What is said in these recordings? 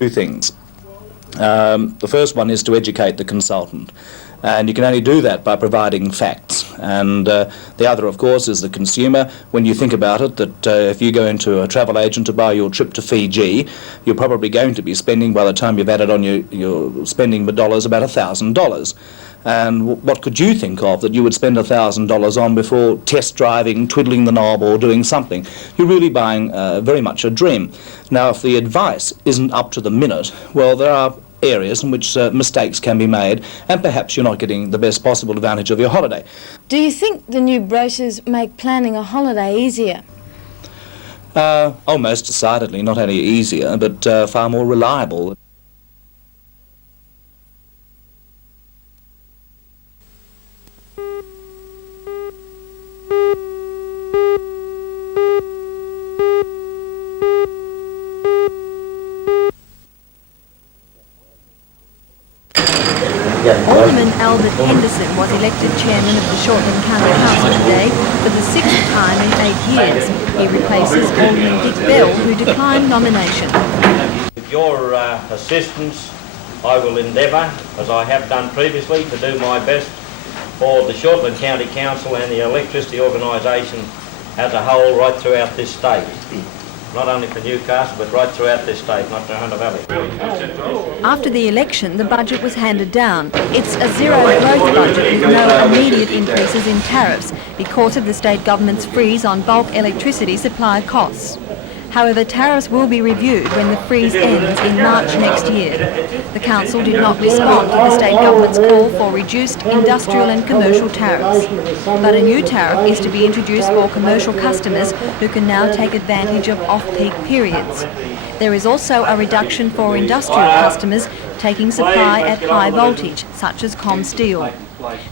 Two things. The first one is to educate the consultant, and you can only do that by providing facts. And the other, of course, is the consumer. When you think about it, that if you go into a travel agent to buy your trip to Fiji, you're probably going to be spending, by the time you've added on your spending the dollars, about $1,000. And what could you think of that you would spend $1,000 on before test driving, twiddling the knob or doing something? You're really buying very much a dream. Now, if the advice isn't up to the minute, well, there are areas in which mistakes can be made, and perhaps you're not getting the best possible advantage of your holiday. Do you think the new brochures make planning a holiday easier? Most decidedly, not only easier, but far more reliable. Alderman Albert Henderson was elected chairman of the Shortland County Council today for the 6th time in 8 years. He replaces Alderman Dick Bell, who declined nomination. With your assistance, I will endeavour, as I have done previously, to do my best for the Shortland County Council and the electricity organisation as a whole right throughout this state. Not only for Newcastle, but right throughout this state, not the Hunter Valley. After the election, the budget was handed down. It's a zero-growth budget with no immediate increases in tariffs because of the state government's freeze on bulk electricity supply costs. However, tariffs will be reviewed when the freeze ends in March next year. The council did not respond to the state government's call for reduced industrial and commercial tariffs. But a new tariff is to be introduced for commercial customers who can now take advantage of off-peak periods. There is also a reduction for industrial customers taking supply at high voltage, such as ComSteel.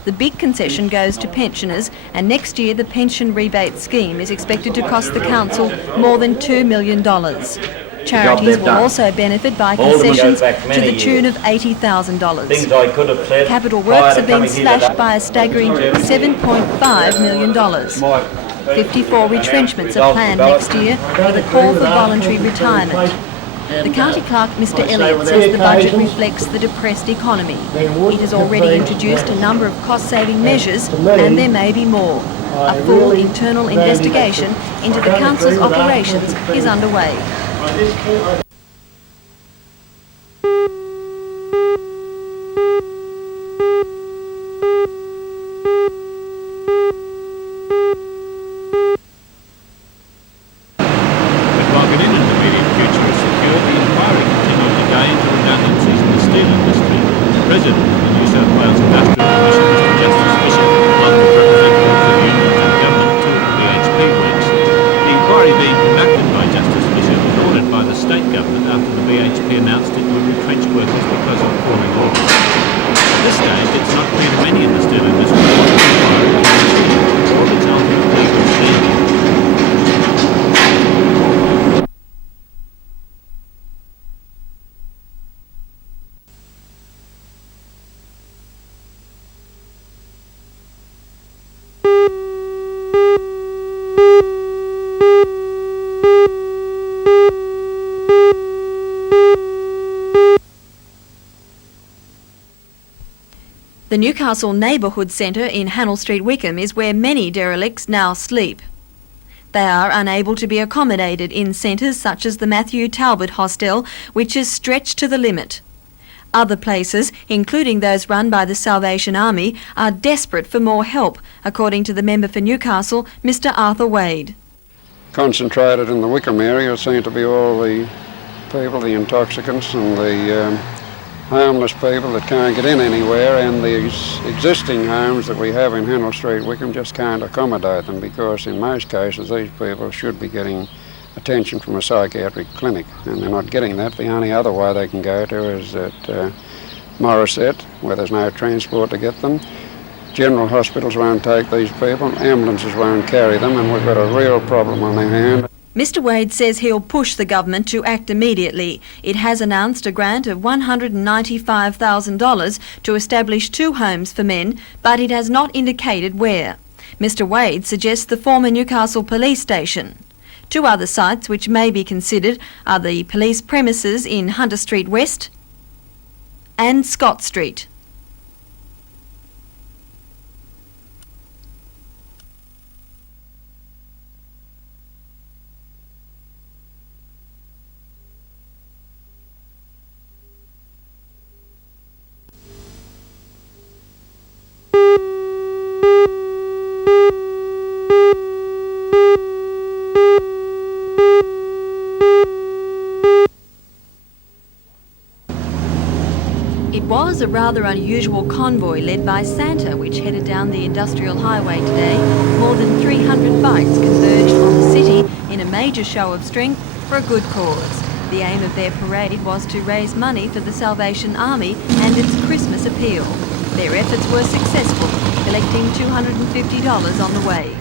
The big concession goes to pensioners, and next year the pension rebate scheme is expected to cost the council more than $2 million. Charities will also benefit by concessions to the tune of $80,000. Capital works have been slashed by a staggering $7.5 million. 54 retrenchments are planned next year with a call for voluntary retirement. The County Clerk, Mr Elliott, says the budget reflects the depressed economy. It has already introduced a number of cost-saving measures, and there may be more. A full internal investigation into the Council's operations is underway. The Newcastle Neighbourhood Centre in Hannell Street, Wickham is where many derelicts now sleep. They are unable to be accommodated in centres such as the Matthew Talbot Hostel, which is stretched to the limit. Other places, including those run by the Salvation Army, are desperate for more help, according to the member for Newcastle, Mr Arthur Wade. Concentrated in the Wickham area seem to be all the people, the intoxicants and the homeless people that can't get in anywhere, and the existing homes that we have in Hannell Street, Wickham, just can't accommodate them because in most cases these people should be getting attention from a psychiatric clinic, and they're not getting that. The only other way they can go to is at Morisset, where there's no transport to get them. General hospitals won't take these people, ambulances won't carry them, and we've got a real problem on their hand. Mr Wade says he'll push the government to act immediately. It has announced a grant of $195,000 to establish 2 homes for men, but it has not indicated where. Mr Wade suggests the former Newcastle police station. Two other sites which may be considered are the police premises in Hunter Street West and Scott Street. It was a rather unusual convoy led by Santa which headed down the industrial highway today. More than 300 bikes converged on the city in a major show of strength for a good cause. The aim of their parade was to raise money for the Salvation Army and its Christmas appeal. Their efforts were successful, collecting $250 on the way.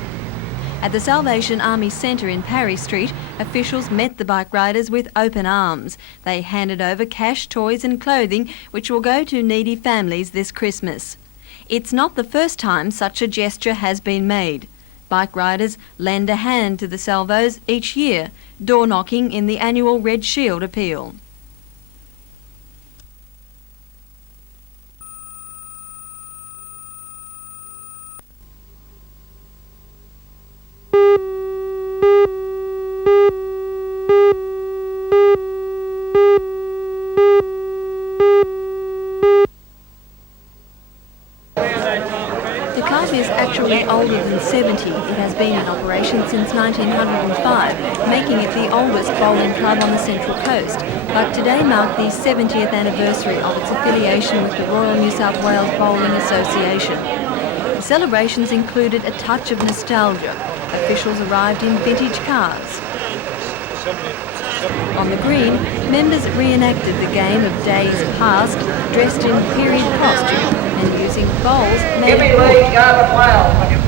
At the Salvation Army Centre in Parry Street, officials met the bike riders with open arms. They handed over cash, toys and clothing which will go to needy families this Christmas. It's not the first time such a gesture has been made. Bike riders lend a hand to the salvos each year, door knocking in the annual Red Shield appeal. The club is actually older than 70. It has been in operation since 1905, making it the oldest bowling club on the Central Coast. But today marked the 70th anniversary of its affiliation with the Royal New South Wales Bowling Association. The celebrations included a touch of nostalgia. Officials arrived in vintage cars. On the green, members reenacted the game of days past, dressed in period costume and using bowls made of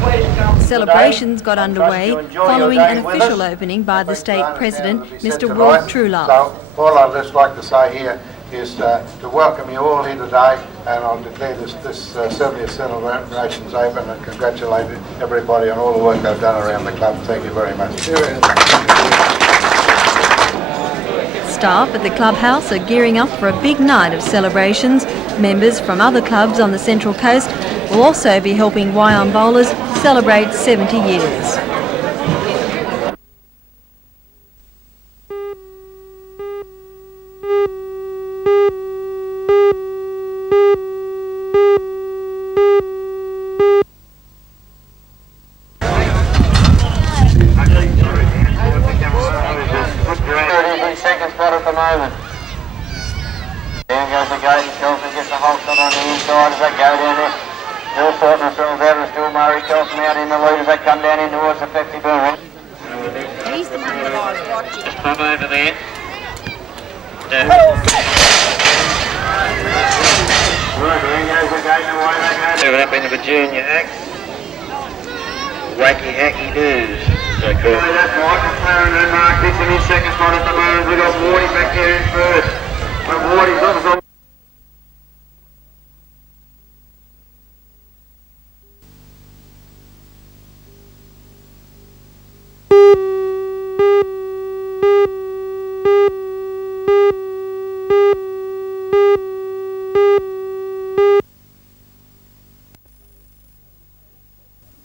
wood. Celebrations got underway following an official opening by the state president, Mr. Will Truelove. So all I'd just like to say here is to welcome you all here today, and I'll declare this 70th celebrations open and congratulate everybody on all the work they've done around the club. Thank you very much. Staff at the clubhouse are gearing up for a big night of celebrations. Members from other clubs on the Central Coast will also be helping Wyong bowlers celebrate 70 years. Second spot at the moment. Down goes the gate, Kelson gets the whole shot on the inside as they go down there. Still sorting themselves out and still Murray Kelson out in the lead as they come down in towards the 50 burn. He's the one that I was watching. Just pop over there. Right, down goes the gate and away they go. Move it up into the junior act. Wacky hacky doos. So cool. That's Michael Farron and Mark Dixon in second spot at the moment. We've got Wardy back there in first. When Wardy's on.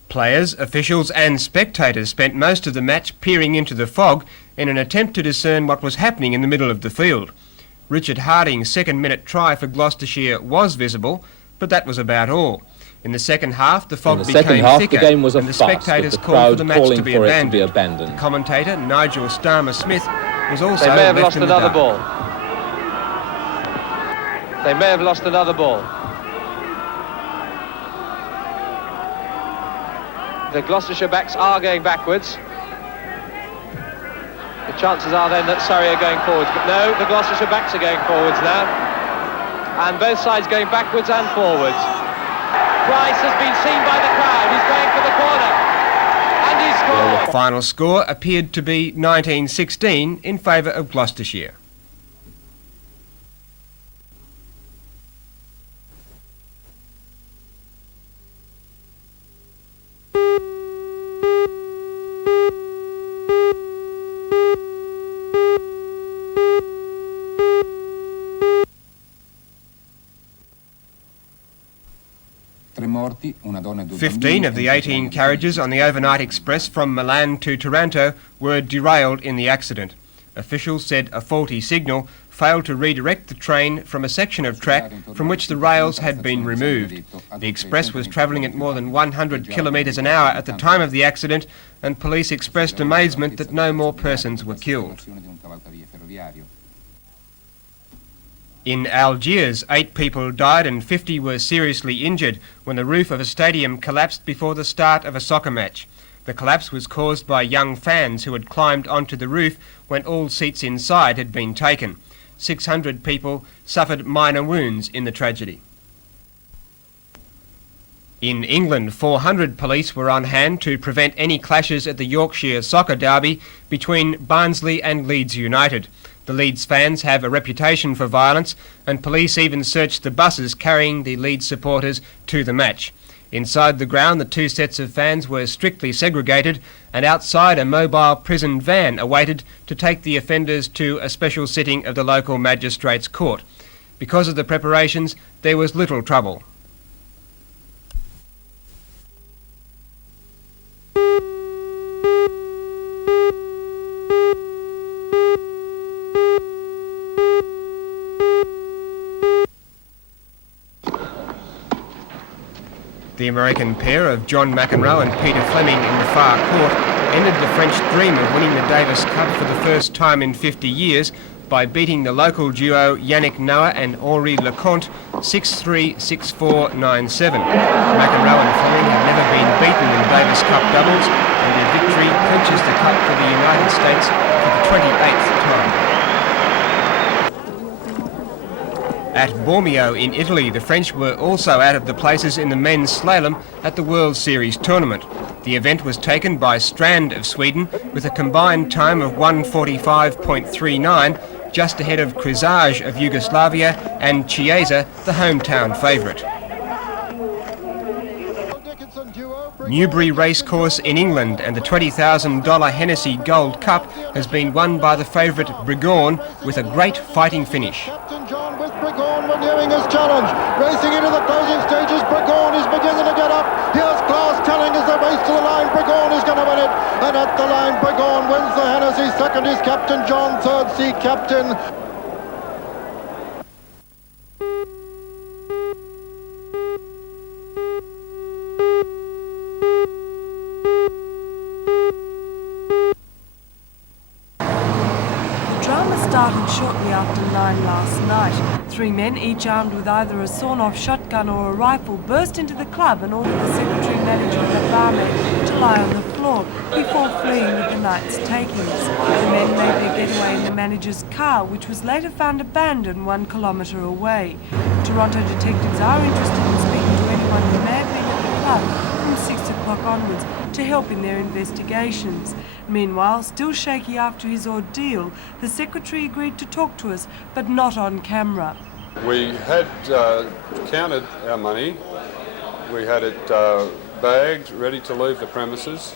Players, officials and spectators spent most of the match peering into the fog in an attempt to discern what was happening in the middle of the field. Richard Harding's second-minute try for Gloucestershire was visible, but that was about all. In the second half, the fog became thicker, the game was a and the farce, spectators with the called for the crowd match calling to be for abandoned. it to be abandoned. The commentator, Nigel Starmer-Smith, was also They may have left lost in the another dark. ball. They may have lost another ball. The Gloucestershire backs are going backwards. The chances are then that Surrey are going forwards. But no, the Gloucestershire backs are going forwards now. And both sides going backwards and forwards. Price has been seen by the crowd. He's going for the corner. And he's scored. The final score appeared to be 19-16 in favour of Gloucestershire. 15 of the 18 carriages on the overnight express from Milan to Taranto were derailed in the accident. Officials said a faulty signal failed to redirect the train from a section of track from which the rails had been removed. The express was travelling at more than 100 kilometres an hour at the time of the accident, and police expressed amazement that no more persons were killed. In Algiers, 8 people died and 50 were seriously injured when the roof of a stadium collapsed before the start of a soccer match. The collapse was caused by young fans who had climbed onto the roof when all seats inside had been taken. 600 people suffered minor wounds in the tragedy. In England, 400 police were on hand to prevent any clashes at the Yorkshire soccer derby between Barnsley and Leeds United. The Leeds fans have a reputation for violence, and police even searched the buses carrying the Leeds supporters to the match. Inside the ground, the 2 sets of fans were strictly segregated, and outside a mobile prison van awaited to take the offenders to a special sitting of the local magistrates' court. Because of the preparations, there was little trouble. The American pair of John McEnroe and Peter Fleming in the far court ended the French dream of winning the Davis Cup for the first time in 50 years by beating the local duo Yannick Noah and Henri Leconte 6-3, 6-4, 9-7. McEnroe and Fleming have never been beaten in Davis Cup doubles, and their victory clinches the cup for the United States for the 28th time. At Bormio in Italy, the French were also out of the places in the men's slalom at the World Series tournament. The event was taken by Strand of Sweden with a combined time of 1:45.39, just ahead of Krizaj of Yugoslavia and Chiesa, the hometown favourite. Newbury Racecourse in England and the $20,000 Hennessy Gold Cup has been won by the favourite Brighorn with a great fighting finish. Brighorn renewing his challenge, racing into the closing stages. Brighorn is beginning to get up. Here's Class telling as they race to the line. Brighorn is going to win it, and at the line Brighorn wins the Hennessy. Second is Captain John, third Sea Captain. Started shortly after 9 last night. 3 men, each armed with either a sawn-off shotgun or a rifle, burst into the club and ordered the secretary, manager and the barmaid to lie on the floor before fleeing with the night's takings. The men made their getaway in the manager's car, which was later found abandoned 1 kilometre away. Toronto detectives are interested in speaking to anyone who may have been at the club from 6 o'clock onwards to help in their investigations. Meanwhile, still shaky after his ordeal, the secretary agreed to talk to us, but not on camera. We had counted our money. We had it bagged, ready to leave the premises,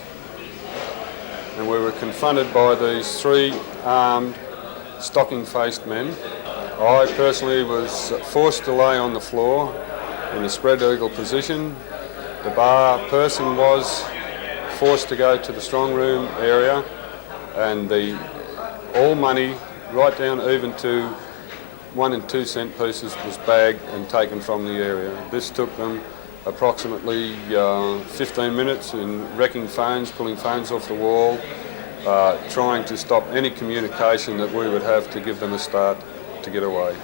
and we were confronted by these 3 armed, stocking-faced men. I personally was forced to lay on the floor in a spread eagle position. The bar person was forced to go to the strong room area, and all money, right down even to 1 and 2 cent pieces, was bagged and taken from the area. This took them approximately 15 minutes in wrecking phones, pulling phones off the wall, trying to stop any communication that we would have to give them a start to get away.